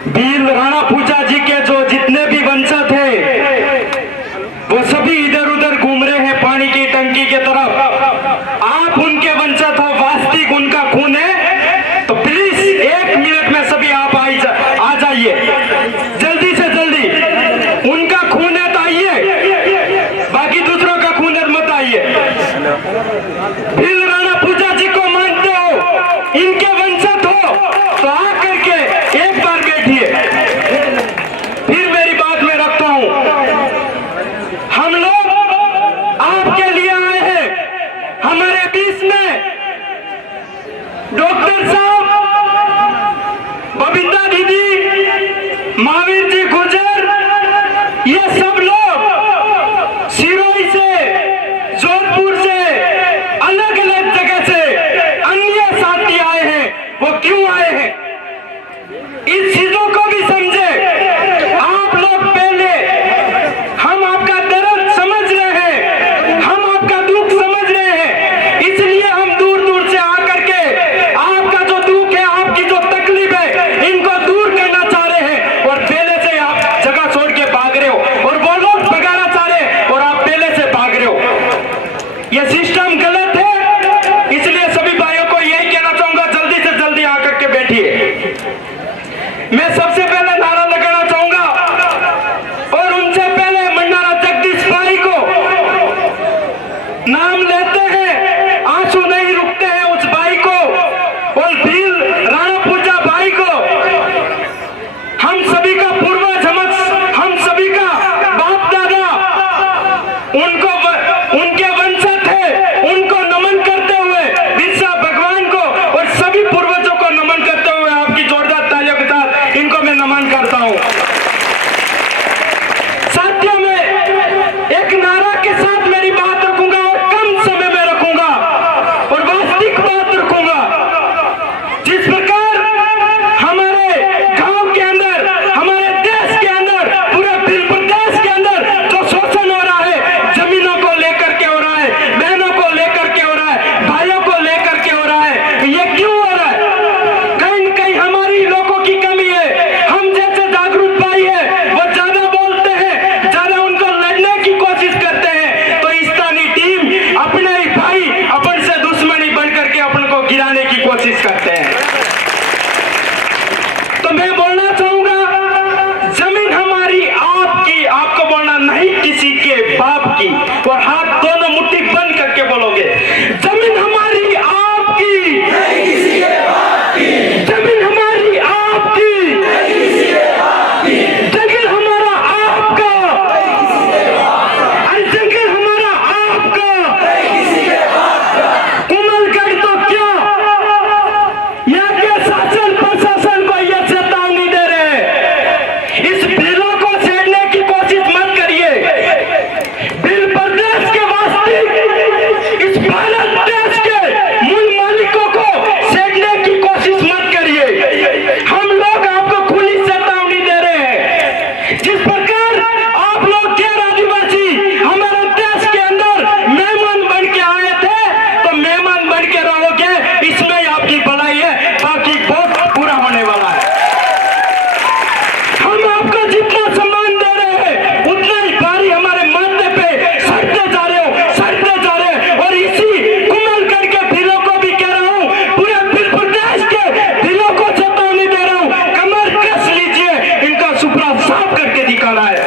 वीर राणा पूजा जी के जो जितने भी वंशज थे वो सभी इधर उधर घूम रहे हैं पानी की टंकी के तरफ। आप उनके वंशज हो, वास्तविक उनका खून है, तो प्लीज 1 मिनट में सभी आप आ जाइए, जल्दी से जल्दी। उनका खून है तो आइए, बाकी दूसरों का खून है मत आइए। वीर राणा पूजा जी को मानते हो, इनके वंशज हो, तो आकर के एक बार बैठिए। फिर मेरी बात में रखता हूं, हम लोग आपके लिए आए हैं। हमारे बीच में डॉक्टर साहब, बबिंदा दीदी, महावीर जी गुर्जर, ये सब लोग सिरोही से, जोधपुर से, अलग अलग जगह से अन्य साथी आए हैं। वो क्यों आए हैं, इस चीजों को भी समझे। आप लोग पहले, हम आपका दर्द समझ रहे हैं, हम आपका दुख समझ रहे हैं, इसलिए हम दूर दूर से आकर के आपका जो दुख है, आपकी जो तकलीफ है, इनको दूर करना चाह रहे हैं। और पहले से आप जगह छोड़ के भाग रहे हो, और वो लोग भगाना चाह रहे हैं और आप पहले से भाग रहे हो। यह सिस्टम गलत है, इसलिए सभी भाइयों को यही कहना चाहूंगा, जल्दी से जल्दी आकर के बैठिए। मैं सबसे पहले नारा लगाना चाहूंगा, और उनसे पहले मंडारा जगदीश भाई को नाम लेते हैं, आंसू नहीं रुकते हैं उस भाई को, और वीर राणा पूजा भाई को। हम सभी का पूर्वज, हम सभी का बाप दादा, उनके वंशज थे, उनको नमन करते हुए बिरसा भगवान को और सभी पूर्वजों को नमन करते हुए आपकी जोरदार तालियों के साथ इनको मैं नमन करता हूं। साथियों, में एक नारा के साथ मेरी बात रखूंगा और कम समय में रखूंगा और वास्तविक बात रखूंगा। जिस प्रकार हमारे गांव के अंदर, हमारे देश के अंदर, पूरे प्रदेश के अंदर जो शोषण हो रहा है, जमीनों को लेकर के हो रहा है, बहनों को लेकर के हो रहा है, भाइयों को लेकर के हो रहा है, ये क्यों हो रहा है? कहीं न कहीं हमारी लोगों की कमी है। हम जैसे जागरूक भाई है, वो ज्यादा बोलते हैं, ज्यादा उनको लड़ने की कोशिश करते हैं, तो इस्लामी टीम अपने ही भाई अपन से दुश्मनी बन करके अपन को गिराने की कोशिश करते हैं। तो मैं बोलना चाहूंगा, जमीन हमारी आपकी, आपको बोलना नहीं किसी के बाप की, और हाथ दोनों मुट्ठी बंद करके बोलोगे, जमीन हमारी आपकी, नहीं किसी के बाप की। जमीन हमारी आपकी, नहीं किसी के बाप की। जंगल हमारा आपका, नहीं किसी के बाप का। अरे जंगल हमारा आपका, नहीं किसी के बाप का। कुमलगढ़ तो क्या, यहाँ के शासन प्रशासन को यह चेतावनी दे रहे हैं, इस बिलों को छेड़ने की कोशिश मत करिए। बिल प्रदेश के वास्तविक, इस भारत देश के मूल मालिकों को छेड़ने की कोशिश मत करिए। हम लोग आपको खुली चेतावनी दे रहे हैं। जिस प्रकार आप लोग गैर आदिवासी हमारे देश के अंदर मेहमान बन के आए थे, तो मेहमान बन के रहोगे, इसमें आपकी भलाई है, बाकी बहुत बुरा होने वाला है। हम आपको जितना सम्मान दे रहे हैं, उतना ही भारी हमारे माथे पे सड़ते जा रहे हो, सड़ते जा रहे हैं। और इसी कुमलगढ़ के बिलों को भी कह रहा हूँ, पूरे बिल प्रदेश के बिलों को चेतावनी दे रहा हूँ, कमर कस लीजिए, इनका सुपड़ा साफ करके दिखाना है।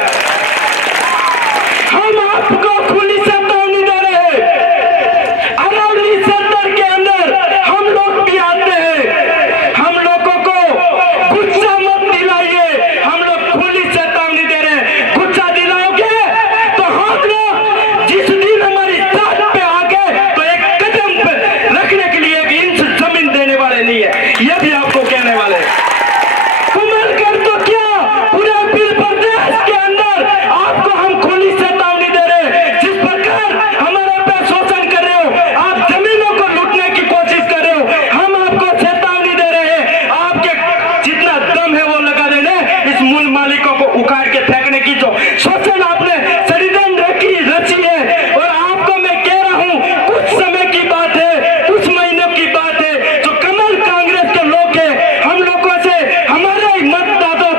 हम आपको खुली चेतावनी दे रहे हैं। अरवली सेक्टर के अंदर हम लोग भी आते हैं, हम लोगों को गुस्सा मत दिलाइए, हम लोग खुली चेतावनी दे रहे हैं। गुस्सा दिलाओगे तो हम लोग जिस दिन हमारी जात पे आके तो एक कदम पे रखने के लिए एक इंच जमीन देने वाले नहीं है, ये भी आपको कहने वाले हैं। कुमलगढ़ तो क्या, पूरे बिल प्रदेश के अंदर आपको हम खुली चेतावनी दे रहे हैं। जिस प्रकार हमारे पे शोषण कर रहे हो, आप जमीनों को लूटने की कोशिश कर रहे हो, हम आपको चेतावनी दे रहे हैं। आपके जितना दम है वो लगा देने, इस मूल मालिकों को उखाड़ के फेंकने की जो शोषण आपने षड्यंत्र रची है। और आपको मैं कह रहा हूं, कुछ समय की बात है, कुछ महीनों की बात है, जो कमल कांग्रेस के लोग हैं, हम लोगों से हमारे ही मतदाताओं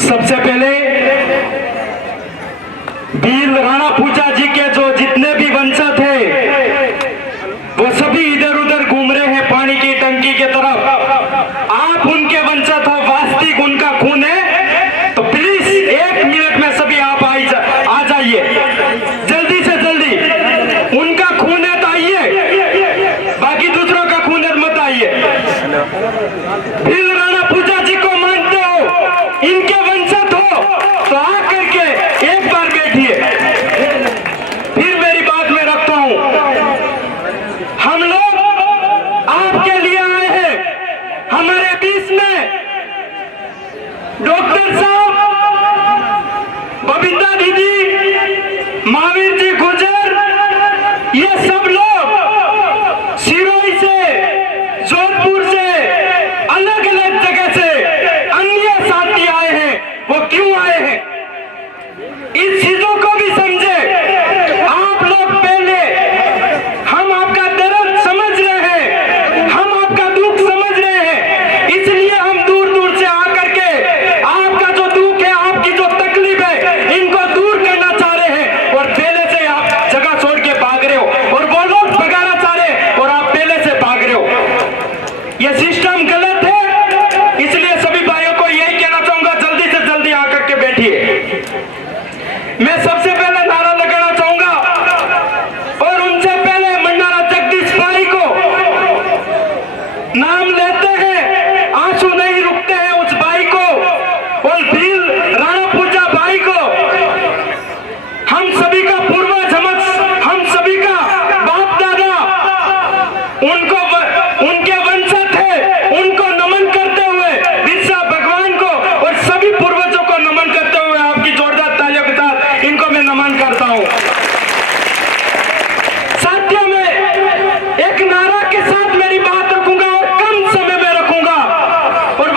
सबसे पहले वीर राणा पूजा जी के जो जितने भी वंशज थे वो सभी इधर उधर घूम रहे हैं पानी की टंकी के तरफ। आप उनके वंशज हो, वास्तविक उनका खून है, तो प्लीज 1 मिनट में सभी आप आ जाइए, जल्दी से जल्दी। उनका खून है तो आइए, बाकी दूसरों का खून है मत आइए। वीर राणा पूजा जी को मानते हो, इनके वंशज हो, तो आकर के एक बार बैठिए। फिर मेरी बात में रखता हूं, हम लोग आपके लिए आए हैं। हमारे बीच में डॉक्टर साहब, बबीता दीदी, महावीर जी गुर्जर, ये सब लोग सिरोही से, जोधपुर से, अलग अलग जगह से अन्य साथी आए हैं। वो क्यों आए हैं, इस चीजों को भी समझे। आप लोग पहले, हम आपका दर्द समझ रहे हैं, हम आपका दुख समझ रहे हैं, इसलिए हम दूर दूर से आकर के आपका जो दुख है, आपकी जो तकलीफ है, इनको दूर करना चाह रहे हैं। और पहले से आप जगह छोड़ के भाग रहे हो, और वो लोग भगाना चाह रहे हैं और आप पहले से भाग रहे हो। ये सिस्टम गलत है, इसलिए सभी भाइयों को यही कहना चाहूंगा, जल्दी से जल्दी आकर के बैठिए। मैं सबसे पहले नारा लगाना चाहूंगा, और उनसे पहले मंडारा जगदीश भाई को नाम लेते हैं, आंसू नहीं रुकते हैं उस भाई को, और वीर राणा पूजा भाई को। हम सभी का पूर्वज, हम सभी का बाप दादा उनके वंशज थे, उनको नमन करते हुए बिरसा भगवान को और सभी पूर्वजों को नमन करते हुए आपकी जोरदार तालियों के साथ इनको मैं नमन करता हूं। साथियों, में एक नारा के साथ मेरी बात रखूंगा और कम समय में रखूंगा, और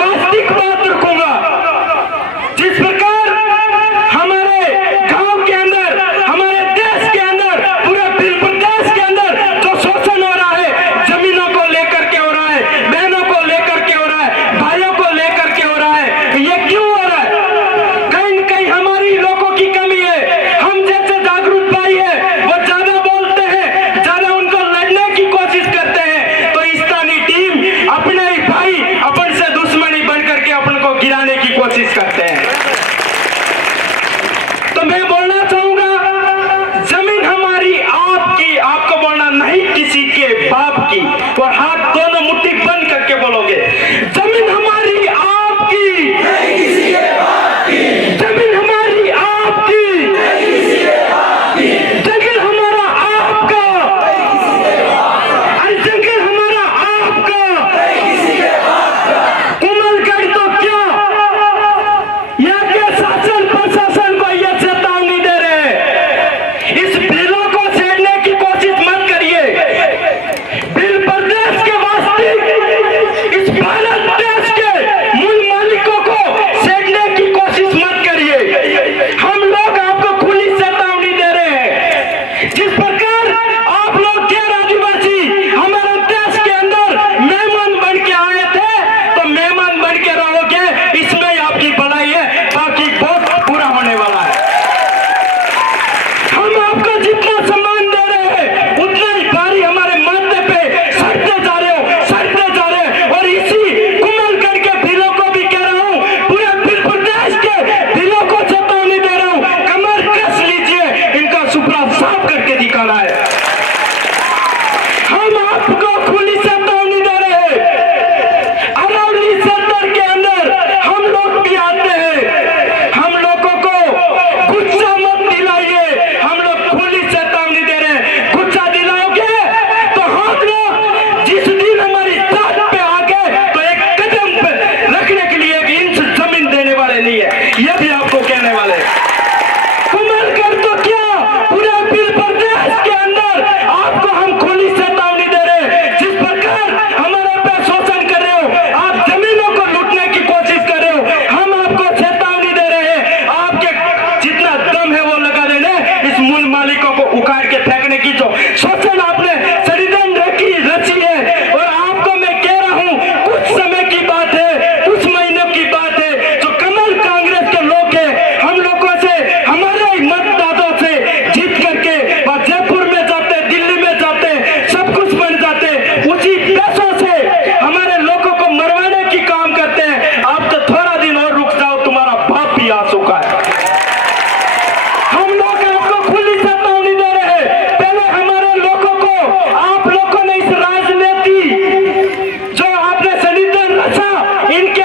इनके